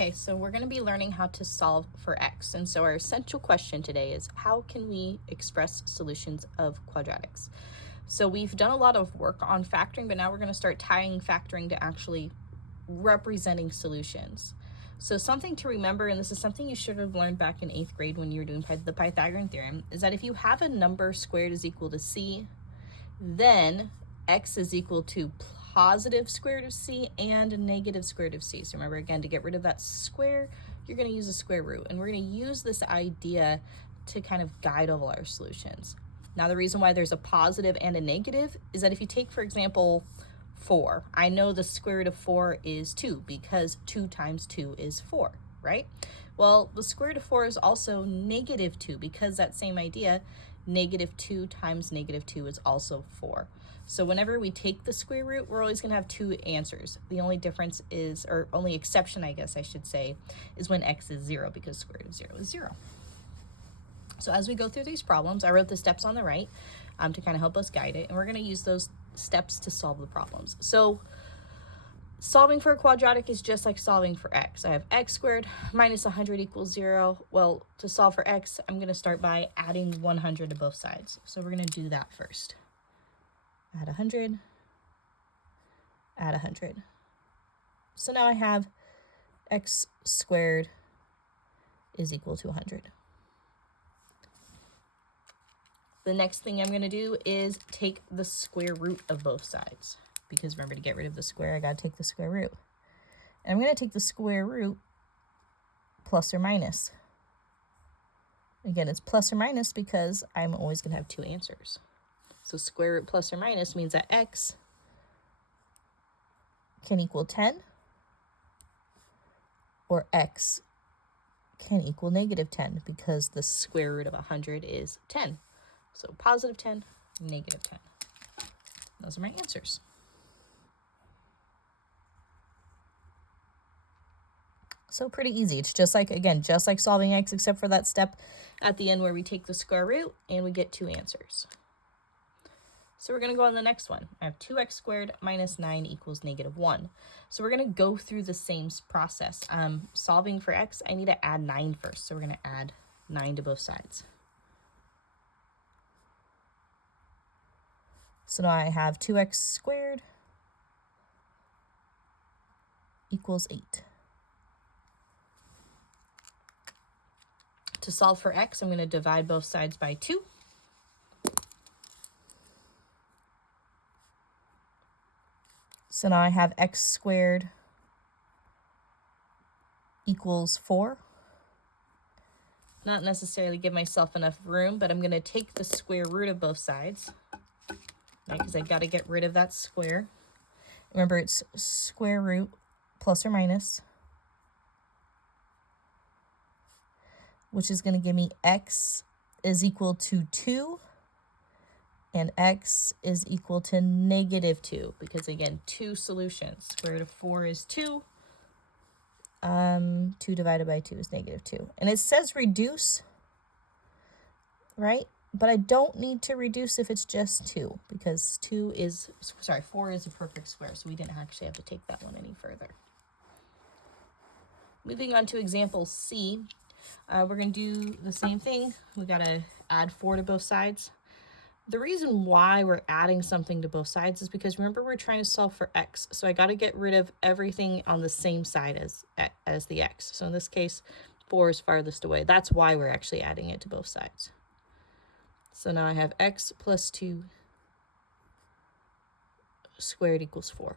Okay, so we're going to be learning how to solve for x. And so our essential question today is how can we express solutions of quadratics? So we've done a lot of work on factoring, but now we're going to start tying factoring to actually representing solutions. So something to remember, and this is something you should have learned back in 8th grade when you were doing the Pythagorean theorem, is that if you have a number squared is equal to c, then x is equal to positive square root of c and negative square root of c. So remember, again, to get rid of that square, you're going to use a square root. And we're going to use this idea to kind of guide all our solutions. Now, the reason why there's a positive and a negative is that if you take, for example, 4, I know the square root of 4 is 2 because 2 times 2 is 4, right? Well, the square root of 4 is also negative 2 because that same idea, negative 2 times negative 2 is also 4. So whenever we take the square root, we're always going to have two answers. The only difference is, or only exception, I guess I should say, is when x is 0 because square root of 0 is 0. So as we go through these problems, I wrote the steps on the right to kind of help us guide it, and we're going to use those steps to solve the problems. So solving for a quadratic is just like solving for x. I have x squared minus 100 equals 0. Well, to solve for x, I'm going to start by adding 100 to both sides. So we're going to do that first. Add 100, add 100. So now I have x squared is equal to 100. The next thing I'm going to do is take the square root of both sides. Because remember, to get rid of the square, I got to take the square root. And I'm going to take the square root plus or minus. Again, it's plus or minus because I'm always going to have two answers. So square root plus or minus means that x can equal 10 or x can equal negative 10 because the square root of 100 is 10. So positive 10, negative 10. Those are my answers. So pretty easy. It's just like, again, just like solving x, except for that step at the end where we take the square root and we get two answers. So we're going to go on the next one. I have 2x squared minus 9 equals negative 1. So we're going to go through the same process. Solving for x, I need to add 9 first. So we're going to add 9 to both sides. So now I have 2x squared equals 8. To solve for x, I'm going to divide both sides by 2. So now I have x squared equals 4. Not necessarily give myself enough room, but I'm going to take the square root of both sides, right? Because I've got to get rid of that square. Remember, it's square root plus or minus, which is going to give me x is equal to 2. And x is equal to negative 2, because again, two solutions. Square root of 4 is 2. 2 divided by 2 is negative 2. And it says reduce, right? But I don't need to reduce if it's just 2, because 4 is a perfect square, so we didn't actually have to take that one any further. Moving on to example C, we're going to do the same thing. We got to add 4 to both sides. The reason why we're adding something to both sides is because remember we're trying to solve for x. So I got to get rid of everything on the same side as the x. So in this case, 4 is farthest away. That's why we're actually adding it to both sides. So now I have x plus 2 squared equals 4.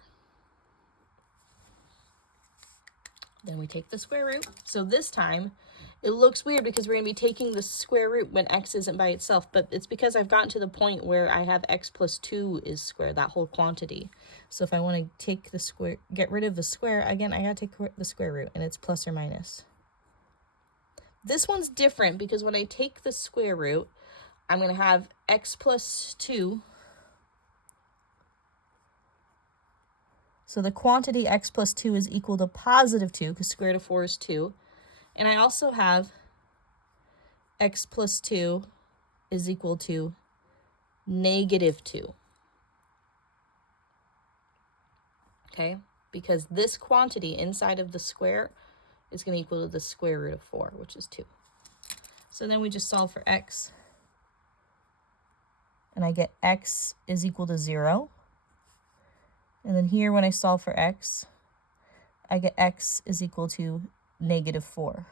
Then we take the square root. So this time, it looks weird because we're going to be taking the square root when x isn't by itself, but it's because I've gotten to the point where I have x plus 2 is squared, that whole quantity. So if I want to take the square, get rid of the square, again, I got to take the square root, and it's plus or minus. This one's different because when I take the square root, I'm going to have x plus 2. So the quantity x plus 2 is equal to positive 2 because square root of 4 is 2. And I also have x plus 2 is equal to negative 2. Okay? Because this quantity inside of the square is going to equal to the square root of 4, which is 2. So then we just solve for x. And I get x is equal to 0. And then here when I solve for x, I get x is equal to -4.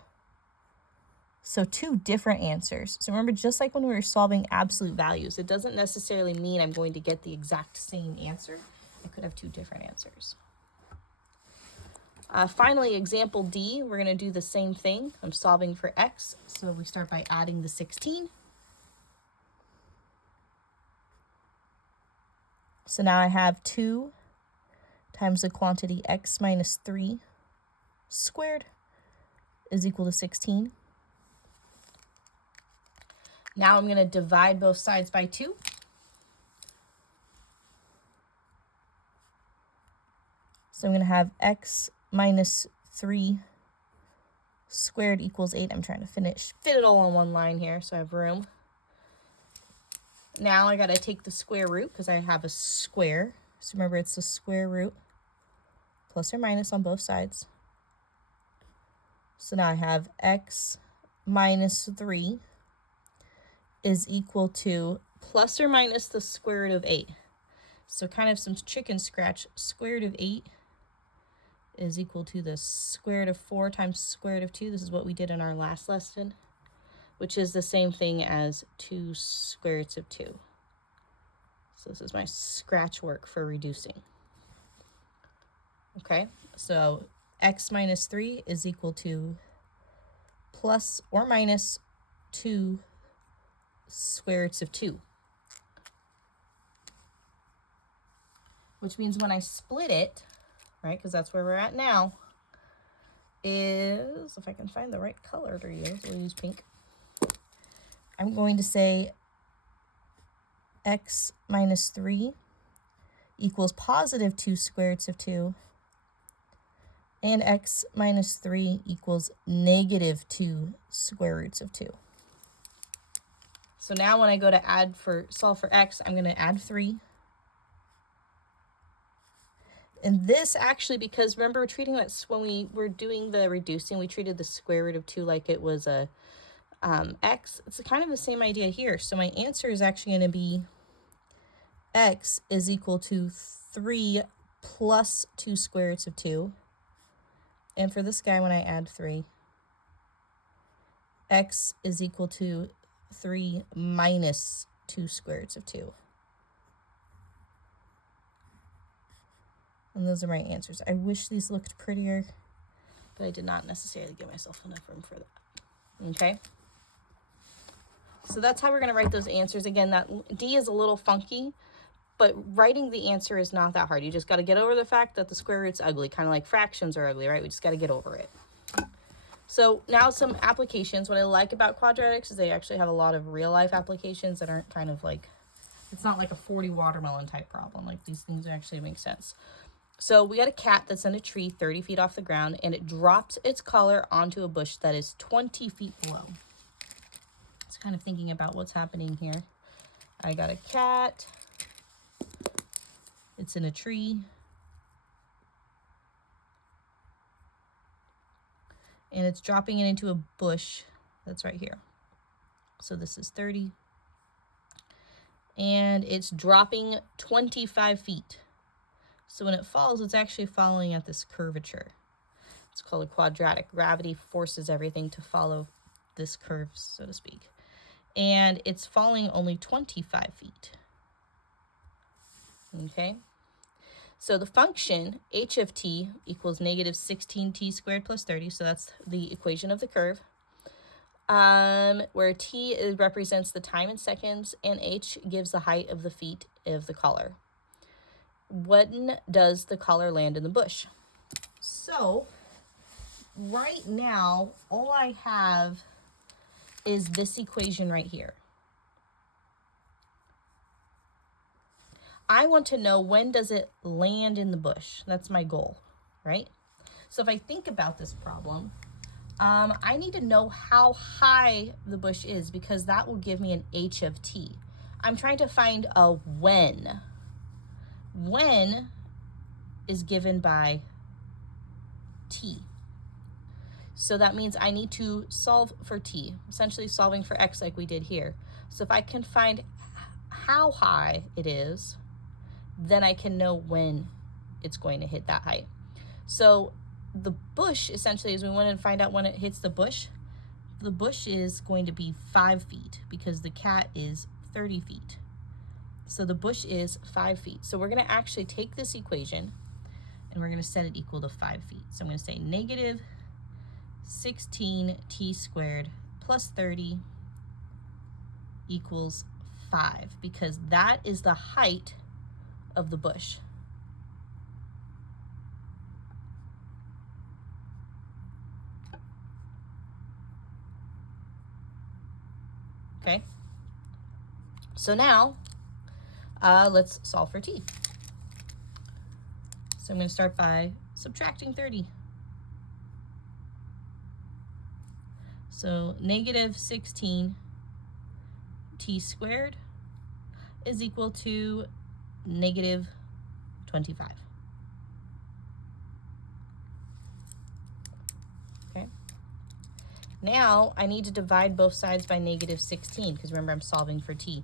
So 2 different answers. So remember, just like when we were solving absolute values, it doesn't necessarily mean I'm going to get the exact same answer. I could have 2 different answers. Finally, example D, we're going to do the same thing. I'm solving for x, so we start by adding the 16. So now I have 2 times the quantity x minus 3 squared is equal to 16. Now I'm going to divide both sides by 2. So I'm going to have x minus 3 squared equals 8. I'm trying to fit it all on one line here so I have room. Now I got to take the square root because I have a square. So remember, it's the square root plus or minus on both sides. So now I have x minus 3 is equal to plus or minus the square root of 8. So kind of some chicken scratch. Square root of 8 is equal to the square root of 4 times square root of 2. This is what we did in our last lesson, which is the same thing as 2 square roots of 2. So this is my scratch work for reducing. Okay, so x minus 3 is equal to plus or minus 2 square roots of 2. Which means when I split it, right, because that's where we're at now, is, if I can find the right color to use, we'll use pink. I'm going to say x minus 3 equals positive 2 square roots of 2, and x minus 3 equals negative 2 square roots of 2. So now when I go to solve for x, I'm going to add 3. And this actually, because remember we're treating that when we were doing the reducing, we treated the square root of 2 like it was a x. It's kind of the same idea here. So my answer is actually going to be x is equal to 3 plus 2 square roots of 2. And for this guy, when I add 3, x is equal to 3 minus 2 square roots of 2. And those are my answers. I wish these looked prettier, but I did not necessarily give myself enough room for that. Okay? So that's how we're going to write those answers. Again, that D is a little funky, but writing the answer is not that hard. You just got to get over the fact that the square root's ugly, kind of like fractions are ugly, right? We just got to get over it. So now some applications. What I like about quadratics is they actually have a lot of real life applications that aren't kind of like, it's not like a 40 watermelon type problem. Like these things actually make sense. So we got a cat that's in a tree 30 feet off the ground, and it drops its collar onto a bush that is 20 feet below. It's kind of thinking about what's happening here. I got a cat. It's in a tree. And it's dropping it into a bush that's right here. So this is 30. And it's dropping 25 feet. So when it falls, it's actually falling at this curvature. It's called a quadratic. Gravity forces everything to follow this curve, so to speak. And it's falling only 25 feet. Okay? So the function h of t equals negative 16t squared plus 30. So that's the equation of the curve. Where t represents the time in seconds and h gives the height of the feet of the collar. When does the collar land in the bush? So right now, all I have is this equation right here. I want to know, when does it land in the bush? That's my goal, right? So if I think about this problem, I need to know how high the bush is, because that will give me an h of t. I'm trying to find a when. When is given by t. So that means I need to solve for t, essentially solving for x like we did here. So if I can find how high it is, then I can know when it's going to hit that height. So the bush essentially is we want to find out when it hits the bush. The bush is going to be 5 feet because the cat is 30 feet. So the bush is 5 feet. So we're going to actually take this equation and we're going to set it equal to 5 feet. So I'm going to say negative 16t squared plus 30 equals 5, because that is the height of the bush. Okay, so now let's solve for t. So I'm going to start by subtracting 30. So negative 16 t squared is equal to negative 25. Okay. Now I need to divide both sides by negative 16 because remember I'm solving for t.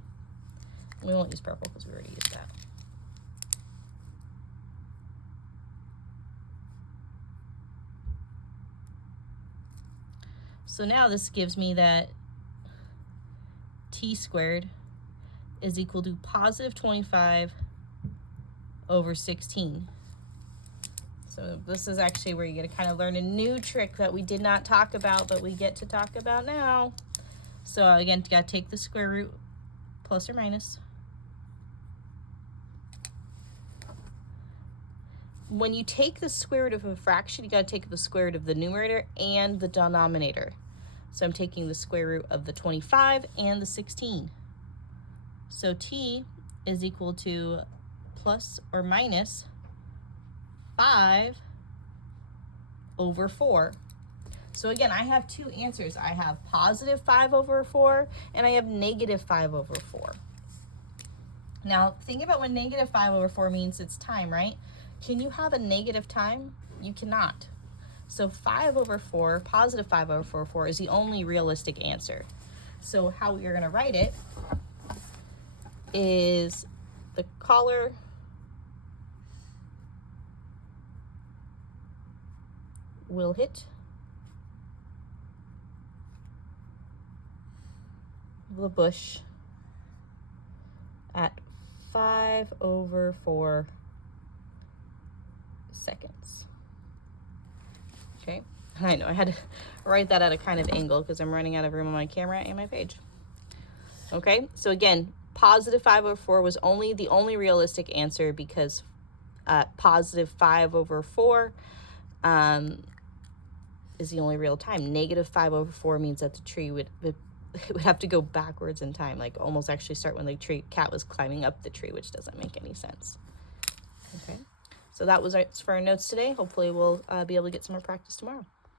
We won't use purple because we already used that. So now this gives me that t squared is equal to positive 25 over 16. So this is actually where you get to kind of learn a new trick that we did not talk about, but we get to talk about now. So again, you got to take the square root plus or minus. When you take the square root of a fraction, you got to take the square root of the numerator and the denominator. So I'm taking the square root of the 25 and the 16. So t is equal to plus or minus 5 over 4. So again, I have two answers. I have positive 5 over 4 and I have negative 5 over 4. Now think about when negative 5 over 4 means it's time, right? Can you have a negative time? You cannot. So 5 over 4, positive 5 over 4 is the only realistic answer. So how you're going to write it is the collar will hit the bush at 5 over 4 seconds. Okay, I know I had to write that at a kind of angle because I'm running out of room on my camera and my page. Okay, so again, positive 5 over 4 was the only realistic answer because positive 5 over 4 is the only real time. Negative 5 over 4 means that the tree would have to go backwards in time, like almost actually start when the cat was climbing up the tree, which doesn't make any sense. Okay, so that was for our notes today. Hopefully we'll be able to get some more practice tomorrow.